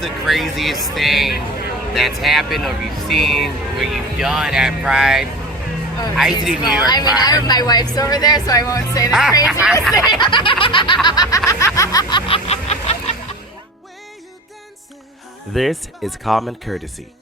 the craziest thing that's happened or you've seen or you've done at Pride? Oh, I used to do New York Pride. My wife's over there, so I won't say the craziest thing. This is Common Courtesy,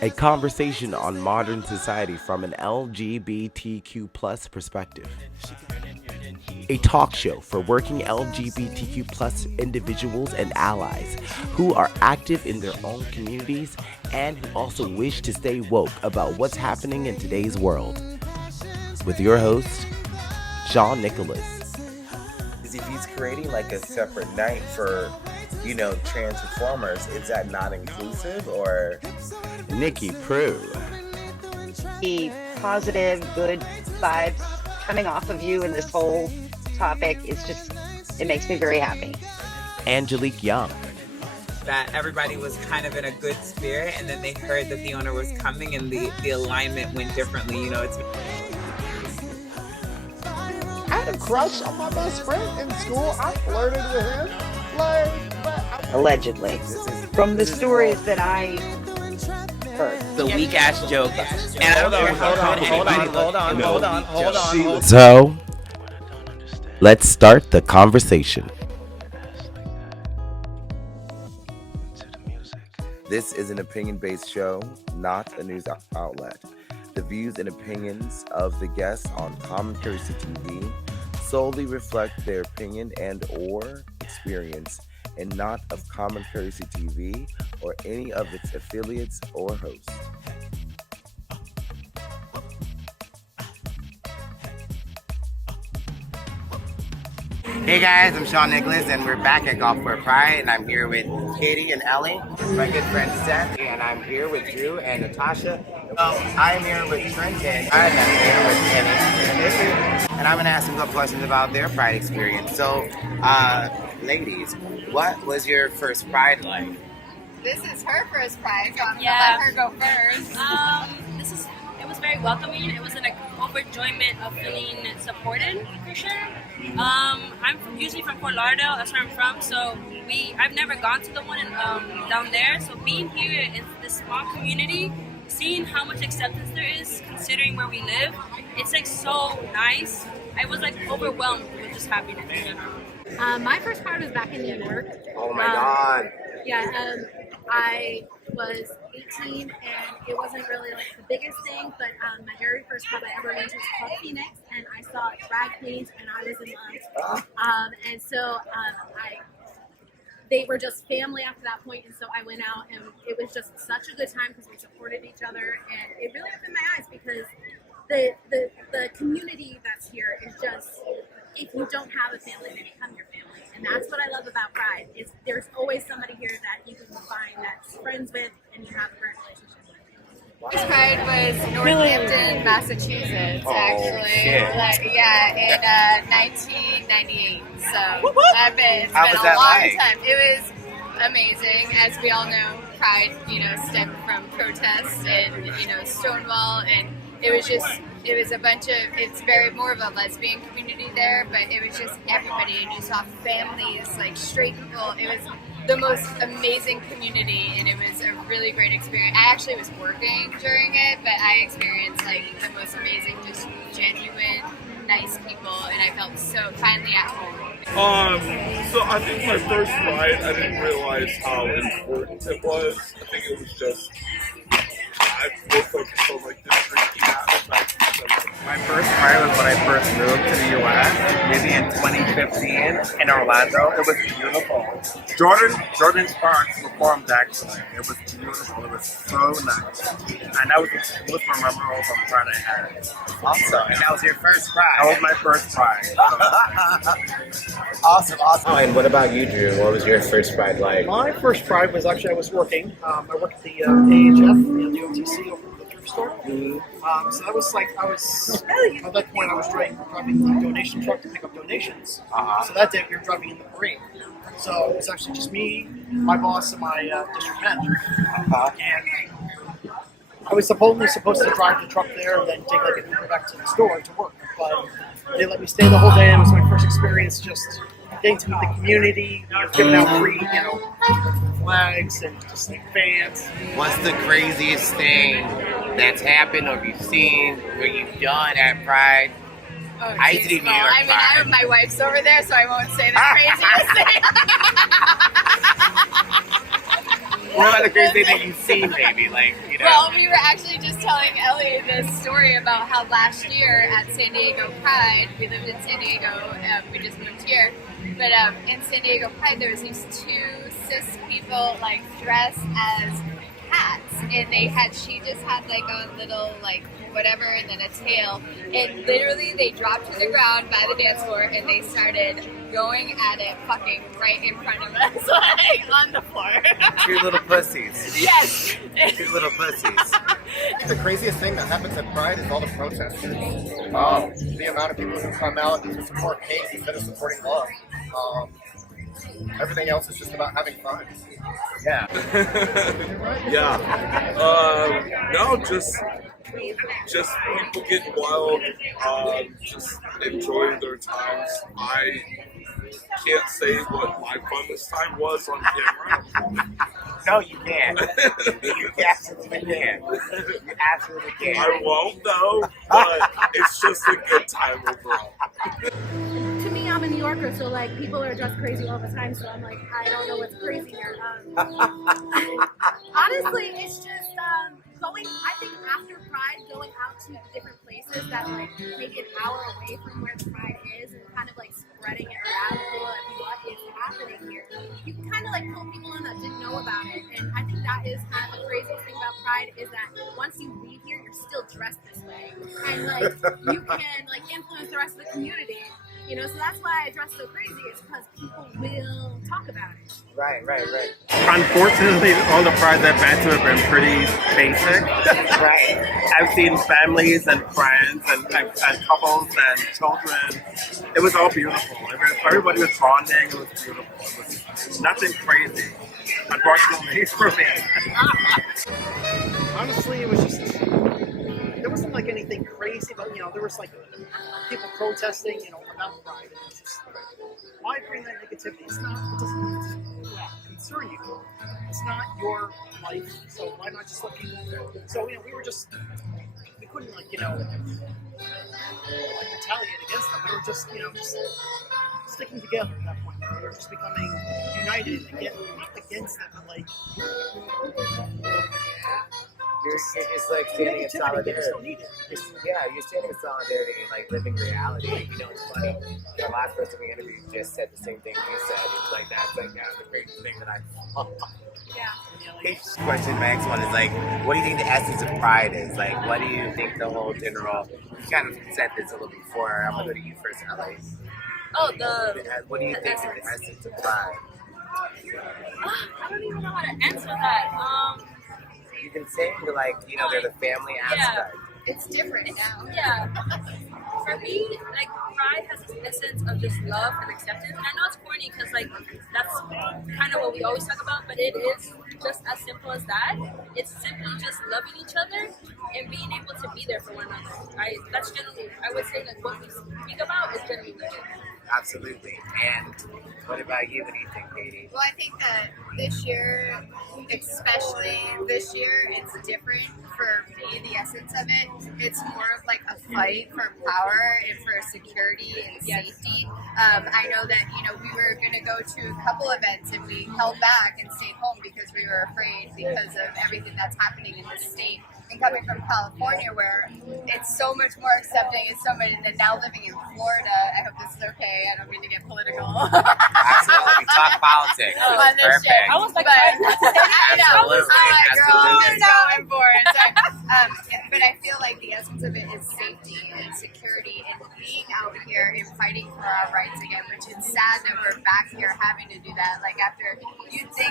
a conversation on modern society from an LGBTQ plus perspective. A talk show for working LGBTQ plus individuals and allies who are active in their own communities and who also wish to stay woke about what's happening in today's world. With your host, Shawn Nicholas. If he's creating like a separate night for, trans performers, is that not inclusive or? Nicki Prue. The positive, good vibes coming off of you in this whole topic is just, it makes me very happy. Angelique Young. That everybody was kind of in a good spirit, and then they heard that the owner was coming and the alignment went differently. I had a crush on my best friend in school. I flirted with him. Allegedly. From the stories that I heard. The weak ass joke. And I don't know hold on. So, let's start the conversation. This is an opinion-based show, not a news outlet. The views and opinions of the guests on Common Courtesy TV solely reflect their opinion and or experience and not of Common Courtesy TV or any of its affiliates or hosts. Hey guys, I'm Shawn Nicholas and we're back at Gulfport Pride and I'm here with Katie and Ellie, my good friend Seth, and I'm here with Drew and Natasha. I'm here with Trenton, I'm here with Kenny and Izzy, and I'm going to ask them a couple questions about their Pride experience. So, ladies, what was your first Pride like? This is her first Pride, so I'm going to let her go first. It was very welcoming. It was an overjoyment of feeling supported, for sure. I'm usually from Fort Lauderdale, that's where I'm from, so I've never gone to the one down there, so being here in this small community, seeing how much acceptance there is, considering where we live, it's like so nice. I was like overwhelmed with just happiness in general. My first Pride was back in New York. Oh my God. Yeah, I was 18 and it wasn't really like the biggest thing, but my very first club I ever went to was called Phoenix, and I saw drag queens and I was in love. And so they were just family after that point, and so I went out and it was just such a good time because we supported each other, and it really opened my eyes because the community that's here is just, if you don't have a family, they become your family. And that's what I love about Pride, is there's always somebody here that you can find that's friends with and you have a great relationship with. This Pride was Northampton, Massachusetts, actually. Shit. In 1998. So it's been a long time. It was amazing. As we all know, Pride, stemmed from protests and, Stonewall, and it's more of a lesbian community there, but it was just everybody, and you saw families, like straight people. It was the most amazing community, and it was a really great experience. I actually was working during it, but I experienced like the most amazing, just genuine, nice people, and I felt so finally at home. So I think my first Pride, I didn't realize how important it was. I think it was just, I was focused on like this drinking aspect. My first Pride was when I first moved to the U.S., maybe in 2015 in Orlando. It was beautiful. Jordan Sparks performed actually. It was beautiful. It was so nice. And that was the most memorable Pride I had. Awesome. And that was your first Pride? That was my first Pride. Awesome. And what about you, Drew? What was your first Pride like? My first Pride was actually, I was working. I worked at the AHF and the OTC over at the thrift store. So that was like, at that point I was driving the donation truck to pick up donations. So that day we were driving in the parade. So it was actually just me, my boss, and my district manager. And I was supposed to drive the truck there and then take an Uber back to the store to work. But they let me stay the whole day. It was my first experience just getting to meet the community, giving out free, flags and just like fans. What's the craziest thing that's happened or you've seen or you've done at Pride? Oh, I used to do New York I mean, Pride. my wife's over there, so I won't say the craziest thing. What the craziest thing you've seen, maybe? Well, we were actually just telling Ellie this story about how last year at San Diego Pride, we lived in San Diego, we just moved here, but in San Diego Pride there was these two cis people dressed as cats, and she just had a little whatever and then a tail, and literally they dropped to the ground by the dance floor and they started going at it fucking right in front of us, on the floor. Two little pussies. Yes. Two little pussies. The craziest thing that happens at Pride is all the protesters. The amount of people who come out to support hate instead of supporting love. Everything else is just about having fun. Yeah. Yeah. No, just people getting wild, just enjoying their times. I can't say what my funnest time was on camera. No, you can't. You absolutely can. You absolutely can. I won't know, but it's just a good time overall. To me, I'm a New Yorker, so people are just crazy all the time. So I'm I don't know what's crazy here. Honestly, it's just going. I think after Pride, going out to different places that maybe an hour away from where the Pride is, and kind of spreading it around what is happening here. You can kind of pull people in that didn't know about it, and I think that is kind of the craziest thing about Pride is that once you leave here, you're still dressed this way, and you can influence the rest of the community. So that's why I dress so crazy, is because people will talk about it. Right. Unfortunately, all the prides I've been to have been pretty basic. Right. I've seen families and friends and couples and children. It was all beautiful. Everybody was bonding. It was beautiful. It was nothing crazy, unfortunately for me. Honestly, it was just, there wasn't anything crazy, but there was people protesting, about Pride. And it's just why bring that negativity? It doesn't concern you. It's not your life, so why not just let people know? So we couldn't retaliate against them. We were just just sticking together at that point. We were just becoming united not against them, but You're just standing in solidarity. You're standing in solidarity and living reality. It's funny. The last person we interviewed just said the same thing you said. It's that's the greatest thing that I saw. Yeah. Question, my next one is what do you think the essence of Pride is? What do you think the whole general? You kind of said this a little before. I'm gonna go to you first, Ellie. Oh, what do you think is the essence of Pride? I don't even know how to answer that. You can say they're the family aspect. It's different now. Yeah. For me, Pride has this essence of just love and acceptance. And I know it's corny because that's kind of what we always talk about, but it is just as simple as that. It's simply just loving each other and being able to be there for one another. That's generally, I would say what we speak about is generally legit. Absolutely. And what about you? What do you think, Katie? Well, I think that this year, especially this year, it's different for me, the essence of it. It's more of a fight for power and for security and safety. I know that, we were going to go to a couple events and we held back and stayed home because we were afraid because of everything that's happening in the state. And coming from California, where it's so much more accepting, and so many, and now living in Florida, I hope this is okay. I don't mean to get political. Absolutely, we talk politics. On this Perfect. shit. I was Absolutely. I'm just going for it. But I feel the essence of it is safety and security and being out here and fighting for our rights again, which is sad that we're back here having to do that. After you'd think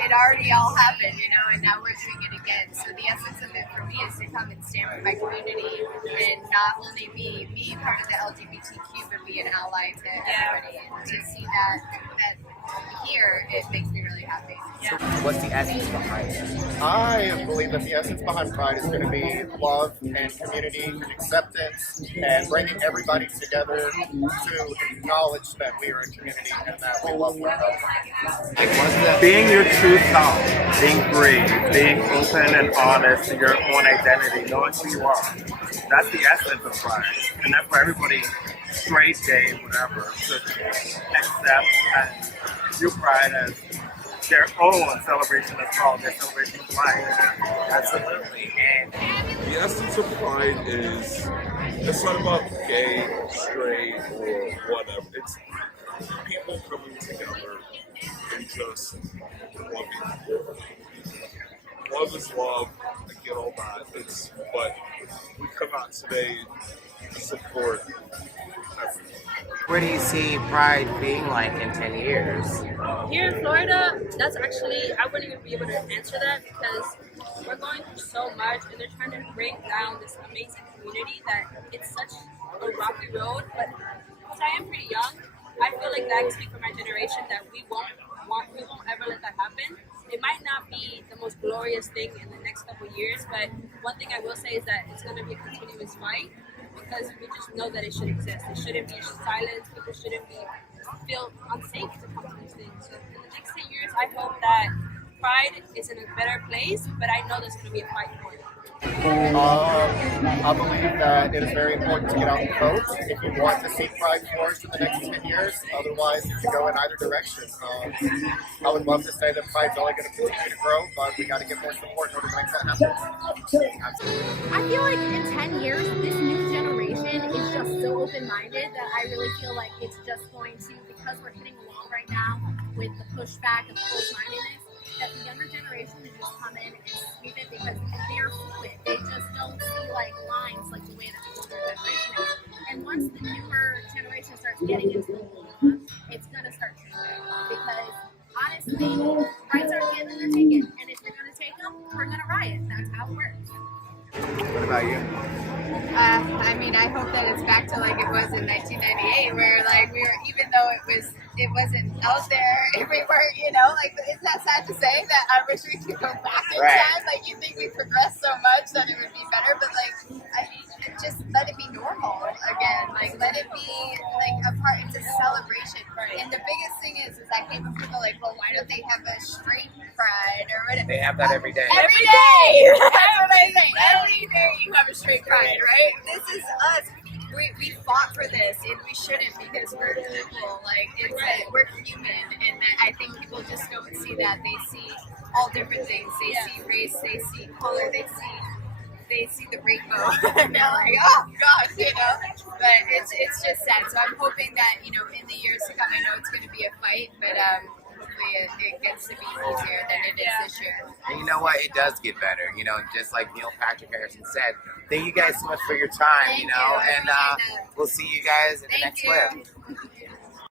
it already all happened, and now we're doing it again. So the essence of it for me is to come and stand with my community and not only be part of the LGBTQ, but be an ally to everybody, and to see that here, it makes me really happy. So what's the essence behind it? I believe that the essence behind Pride is going to be love and community and acceptance and bringing everybody together to acknowledge that we are a community and that we love one another. Being your true self, being free, being open and honest to your own identity, knowing who you are. That's the essence of Pride. And that's why everybody, straight, gay, whatever, should accept and view Pride as their own celebration as well, their celebration of life. Absolutely. And The essence of Pride is, it's not about gay, straight, or whatever. It's people coming together and just loving. Love is love. I get all that. But we come out today to support everyone. where do you see Pride being like in 10 years? Here in Florida, that's actually, I wouldn't even be able to answer that because we're going through so much and they're trying to break down this amazing community that it's such a rocky road. But since I am pretty young, I feel like that I can speak for my generation that we won't ever let that happen. It might not be the most glorious thing in the next couple of years, but one thing I will say is that it's going to be a continuous fight because we just know that it should exist. It shouldn't be silenced. People shouldn't feel unsafe to come to these things. So in the next 10 years, I hope that Pride is in a better place, but I know there's going to be a fight for it. I believe that it is very important to get out and vote if you want to see Pride flourish in the next 10 years. Otherwise, it could go in either direction. I would love to say that Pride's only going to continue to grow, but we got to get more support in order to make that happen. I feel like in 10 years, this new generation is just so open-minded that I really feel like it's just going to, because we're hitting a wall right now with the pushback and closed-mindedness, that the younger generation is just come in and sweep it because they're fluid. They just don't see like lines like the way that the older generation is. And once the newer generation starts getting into the law, it's gonna start changing. Because honestly, rights aren't given, they're taken. And if you're gonna take them, we're gonna riot. That's how it works. What about you? I mean, I hope that it's back to like it was in 1998, where like we were, even though it wasn't out there, we weren't, like, isn't that sad to say that I wish we could go back in time? Like, you think we progressed so much that it would be better, but like, I mean, just let it be normal again. Like, let it be like a part. It's a celebration. And the biggest thing is I hate when people are like, well, why don't they have a straight pride or whatever? They have that every day. Every day. That's what I say. Every day you have a straight pride, right? This is us. We fought for this, and we shouldn't because we're people. Like, we're human, and I think people just don't see that. They see all different things. They see race, they see color, they see the rainbow, and they're like, oh gosh, But it's just sad. So I'm hoping that in the years to come, I know it's going to be a fight, but hopefully it gets to be easier than it is this year. And you know what? It does get better. Just like Neil Patrick Harrison said. Thank you guys so much for your time. Thank you. And we'll see you guys in the next clip.